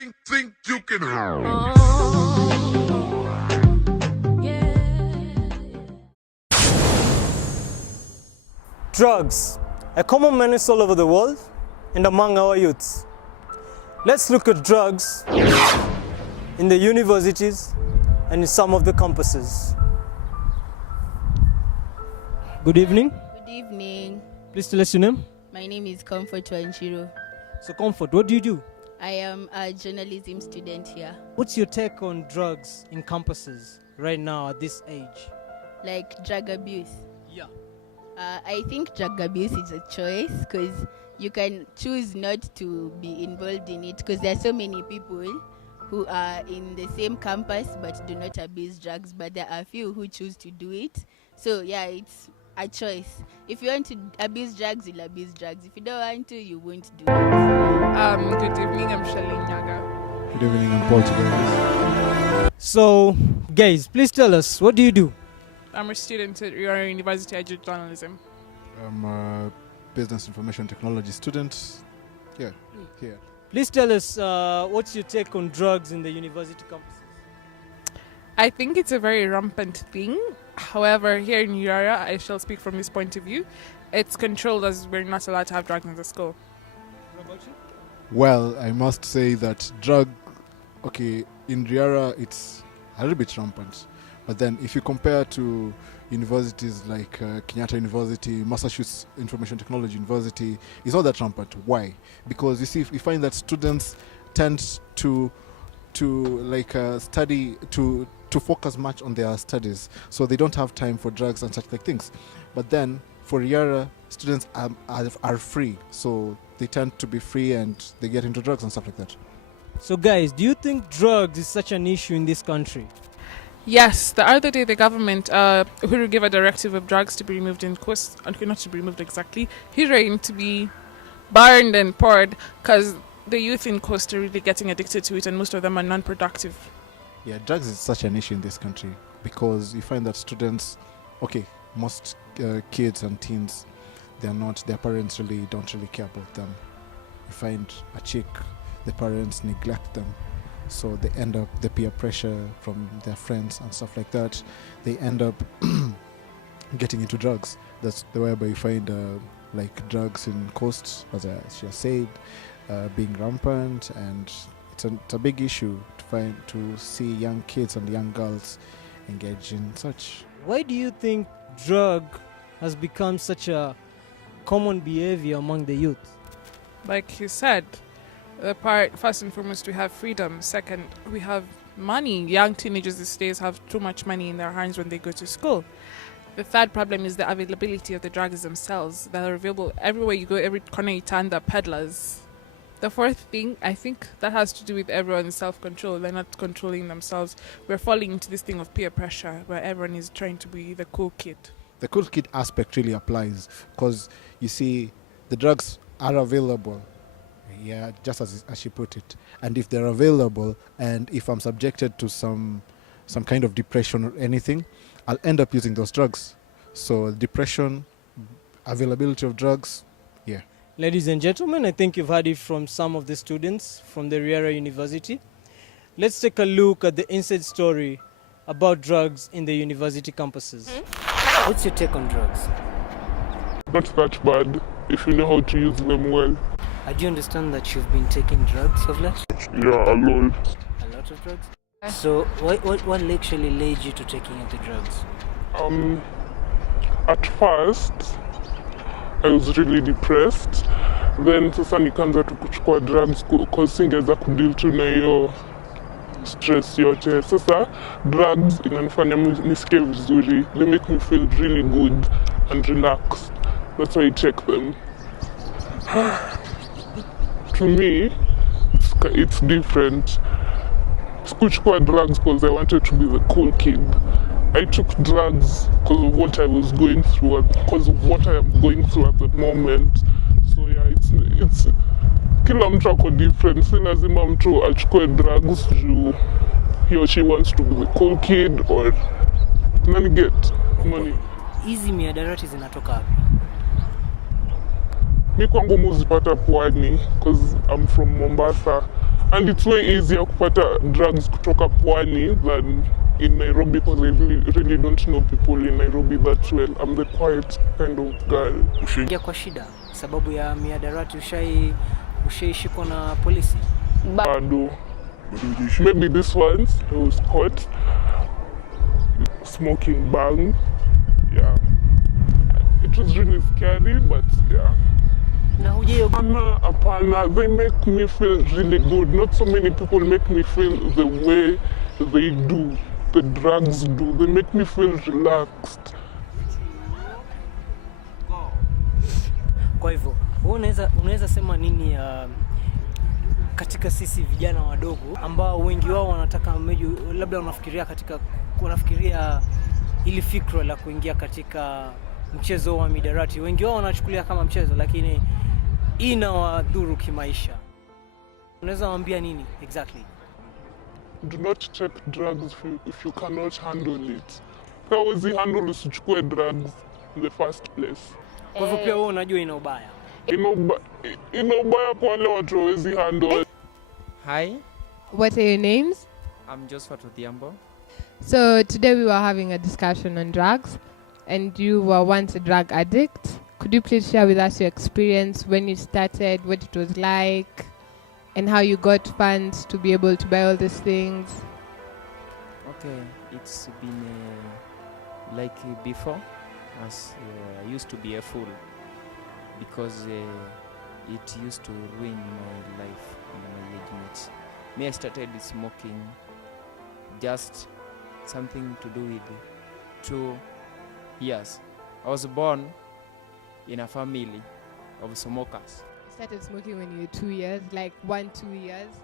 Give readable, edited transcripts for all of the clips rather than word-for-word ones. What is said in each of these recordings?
Think you can have. Drugs, a common menace all over the world and among our youths. Let's look at drugs in the universities and in some of the campuses. Good evening. Good evening. Please tell us your name. My name is Comfort Wanchiro. So Comfort, what do you do? I am a journalism student here. What's your take on drugs in campuses right now at this age? Like drug abuse. Yeah. I think drug abuse is a choice because you can choose not to be involved in it because there are so many people who are in the same campus but do not abuse drugs, but there are few who choose to do it. So yeah, it's a choice. If you want to abuse drugs, you'll abuse drugs. If you don't want to, you won't do it. Good evening, I'm Shalene Nyaga. Good evening, I'm Paul Tiberius. So, guys, please tell us, what do you do? I'm a student at Riora University. I do journalism. I'm a business information technology student. Here. Please tell us, what's your take on drugs in the university campuses? I think it's a very rampant thing. However, here in Riora, I shall speak from this point of view. It's controlled as we're not allowed to have drugs in the school. What about you? Well, I must say that in Riara it's a little bit rampant. But then if you compare to universities like Kenyatta University, Massachusetts Information Technology University, it's not that rampant. Why? Because you see, we find that students tend to study, to focus much on their studies. So they don't have time for drugs and such like things. But then for Riara, students are free. So they tend to be free and they get into drugs and stuff like that. So guys, do you think drugs is such an issue in this country? Yes, the other day the government who gave a directive of drugs to be removed in course, not to be removed exactly, heroin to be burned and poured because the youth in coast are really getting addicted to it and most of them are non-productive. Yeah, drugs is such an issue in this country because you find that students, most kids and teens, their parents don't really care about them. You find a chick, the parents neglect them. So they end up, the peer pressure from their friends and stuff like that, they end up getting into drugs. That's the way you find drugs in coast, as she has said, being rampant, and it's a big issue to see young kids and young girls engage in such. Why do you think drug has become such a common behavior among the youth? Like you said, first and foremost, we have freedom. Second, we have money. Young teenagers these days have too much money in their hands when they go to school. The third problem is the availability of the drugs themselves that are available everywhere you go, every corner you turn, the peddlers. The fourth thing, I think that has to do with everyone's self-control. They're not controlling themselves. We're falling into this thing of peer pressure where everyone is trying to be the cool kid. The cool kid aspect really applies because you see the drugs are available. Yeah, just as she put it. And if they're available, and if I'm subjected to some kind of depression or anything, I'll end up using those drugs. So depression, availability of drugs, yeah. Ladies and gentlemen, I think you've heard it from some of the students from the Riara University. Let's take a look at the inside story about drugs in the university campuses. What's your take on drugs? Not that bad if you know how to use them well. Do you understand that you've been taking drugs of late? Yeah, alone. A lot of drugs? So what actually led you to taking the drugs? At first I was really depressed. Then sasa nikaanza tu kuchukua drugs cause singeweza kudeal tu na hiyo stress yote. Sasa drugs inanifanya nisikie vizuri. They make me feel really good and relaxed. That's why I take them. To me, it's different. Sikuchukua drugs because I wanted to be the cool kid. I took drugs because of what I was going through and because of what I am going through at the moment. So yeah, it's kila mtu ako different. Si lazima mtu achukue drugs juu he or she wants to be the cool kid or nani get money. Hizi miadarati zinatoka wapi? Mi kwangu muzipata pwani because I'm from Mombasa. And it's way easier kupata drugs kutoka pwani than in Nairobi because I really don't know people in Nairobi that well. I'm the quiet kind of girl. Ingia kwa shida sababu ya miadarati, ushaishikwa na polisi? Bado. Maybe this once I was caught smoking bang. Yeah. It was really scary, but yeah. Na hujayo Apana, they make me feel really good. Not so many people make me feel the way they do. The drugs do. They make me feel relaxed. Kwa hivyo, unaweza sema nini katika sisi vijana wadogo ambao wengi wao wanataka labda wanafikiria ili fikra la kuingia katika mchezo wa midarati. Wengi wao wanachukulia kama mchezo, lakini inawadhuru kimaisha. Unaweza waambia nini exactly? Do not take drugs if you cannot handle it. Kama huwezi handle, usichukue drugs in the first place. Kwa hivyo pia wewe unajua ina ubaya. Ina ubaya kwa wale watu hawezi handle. Hi, What are your names? I'm Josephat Odhiambo. So today we were having a discussion on drugs, and you were once a drug addict. Could you please share with us your experience when you started, what it was like, and how you got funds to be able to buy all these things? Okay, it's been like before, as I used to be a fool because it used to ruin my life and my age mates. Me, I started smoking just something to do with 2 years. I was born in a family of smokers. You started smoking when you were 2 years, like 1-2 years?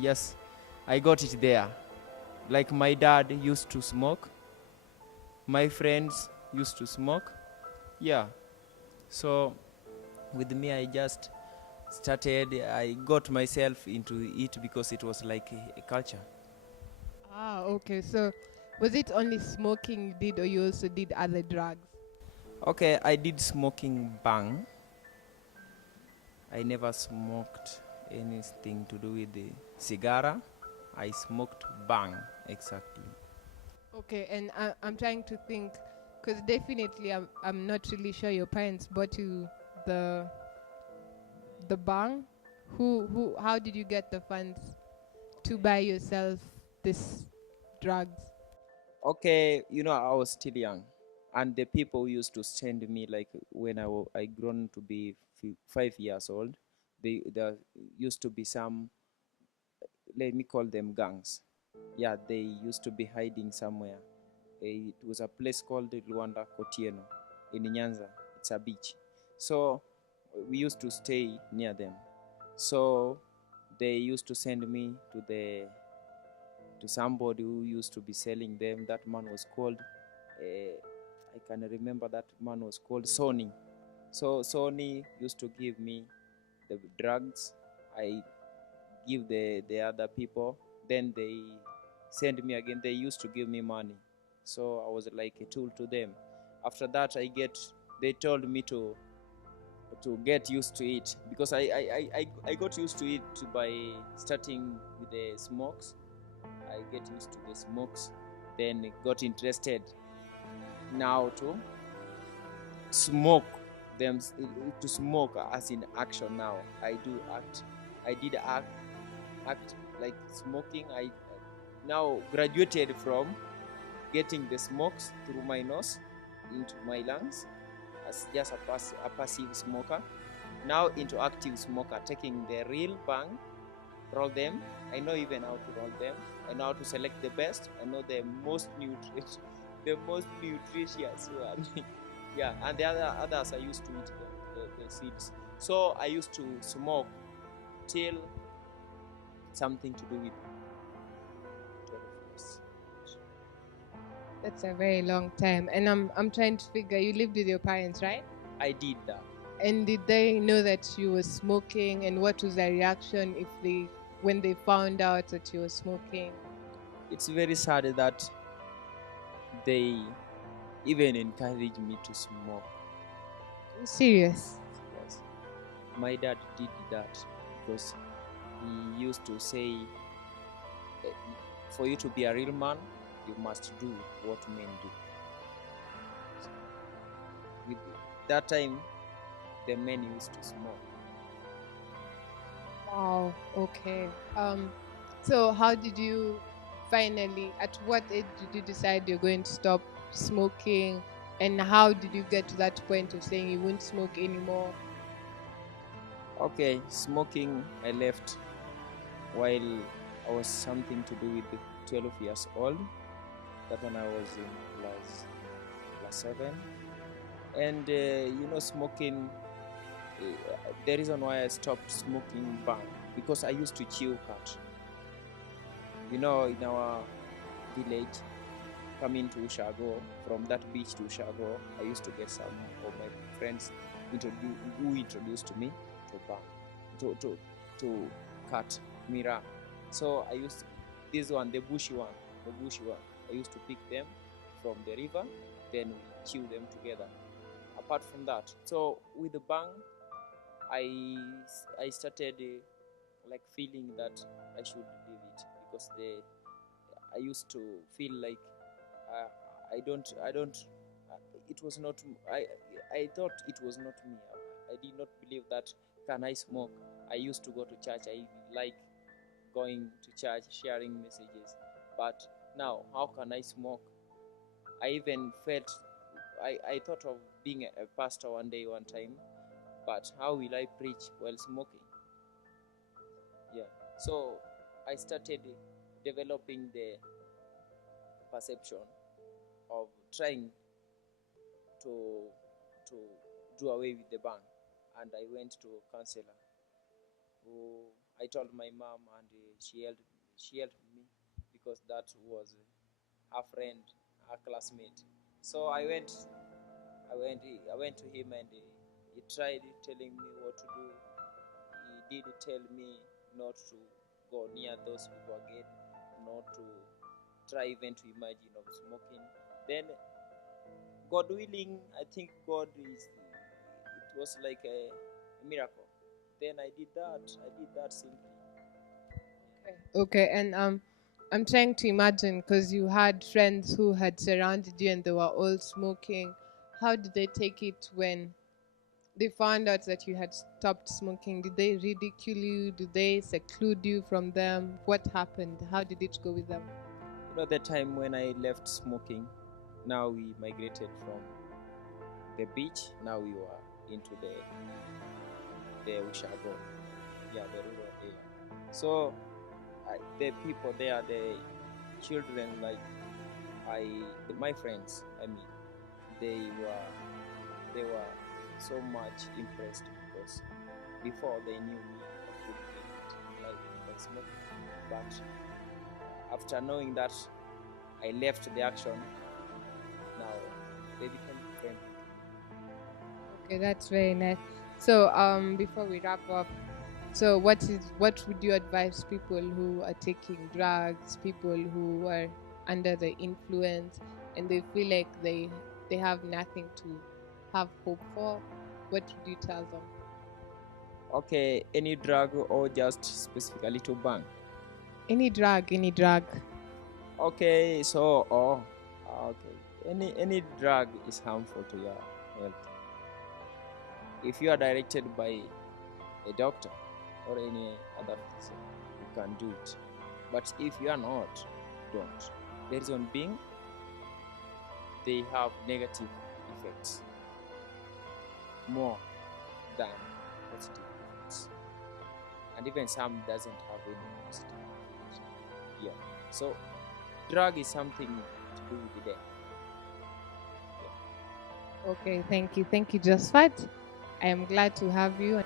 Yes, I got it there. Like my dad used to smoke, my friends used to smoke. Yeah, so with me I just started, I got myself into it because it was like a culture. Ah, okay. So was it only smoking you did, or you also did other drugs? Okay, I did smoking bang. I never smoked anything to do with the cigar. I smoked bang, exactly. Okay, and I'm trying to think, because definitely I'm not really sure your parents bought you the bang. How did you get the funds to buy yourself this drugs? Okay, I was still young, and the people used to send me, like when I grown to be 5 years old, there used to be some, let me call them gangs. Yeah, they used to be hiding somewhere. It was a place called Luanda Kotieno in Nyanza. It's a beach. So we used to stay near them. So they used to send me to somebody who used to be selling them. That man was called, I can remember that man was called Sony. So Sony used to give me the drugs. I give the other people. Then they send me again. They used to give me money. So I was like a tool to them. After that, they told me to get used to it, because I got used to it by starting with the smokes. I get used to the smokes, then got interested now to smoke them, to smoke as in action. Now I did act like smoking. I now graduated from getting the smokes through my nose into my lungs as just a passive smoker, now into active smoker, taking the real bang, roll them. I know even how to roll them. I know how to select the best. I know the most nutritious one. Yeah, and the others I used to eat the seeds. So I used to smoke till something to do with 12 years. That's a very long time. And I'm trying to figure, you lived with your parents, right? I did that. And did they know that you were smoking, and what was their reaction when they found out that you were smoking? It's very sad that they even encouraged me to smoke. Serious? Yes. My dad did that because he used to say, eh, for you to be a real man, you must do what men do. With that time, the men used to smoke. Wow. Okay. So how did you finally? At what age did you decide you're going to stop smoking? And how did you get to that point of saying you won't smoke anymore? Okay, smoking I left while I was something to do with 12 years old. That when I was in class 7. And smoking, the reason why I stopped smoking bang, because I used to chew cut. In our village, coming to Ushago, from that beach to Ushago, I used to get some of my friends who introduced me to bang, to cut mira. So I used this one, the bushy one. I used to pick them from the river, then we chew them together. Apart from that, so with the bang, I started like feeling that I should leave it, because I used to feel like I don't it was not I thought it was not me. I did not believe that can I smoke. I used to go to church. I like going to church, sharing messages, but now how can I smoke? I even felt I thought of being a pastor one time, but how will I preach while smoking? Yeah. So I started developing the perception of trying to to do away with the ban, and I went to a counselor who I told my mom, and she helped me, because that was a friend, a classmate. So I went to him, and he tried telling me what to do. He did tell me not to go near those people again, not to try even to imagine of smoking. Then, God willing, I think it was like a miracle. Then I did that simply. Okay, and I'm trying to imagine because you had friends who had surrounded you and they were all smoking. How did they take it when they found out that you had stopped smoking? Did they ridicule you? Did they seclude you from them? What happened? How did it go with them? The time when I left smoking, now we migrated from the beach. Now we were into the Ushago, yeah, the rural area. So the people there, the children, like my friends, I mean, they were so much impressed, because before they knew me, I could make it like by smoking, but after knowing that I left the action, now they became friendly. Okay, that's very nice. So, before we wrap up, so what would you advise people who are taking drugs, people who are under the influence, and they feel like they have nothing to have hope for? What would you tell them? Okay, any drug or just specifically to bang? Any drug, any drug. Okay, so okay, any drug is harmful to your health. If you are directed by a doctor or any other physician, you can do it. But if you are not, don't. The reason being, they have negative effects more than positive effects, and even some doesn't have any positive effects. Yeah. So drug is something to do with the death. Okay, thank you, Josephat. I am glad to have you.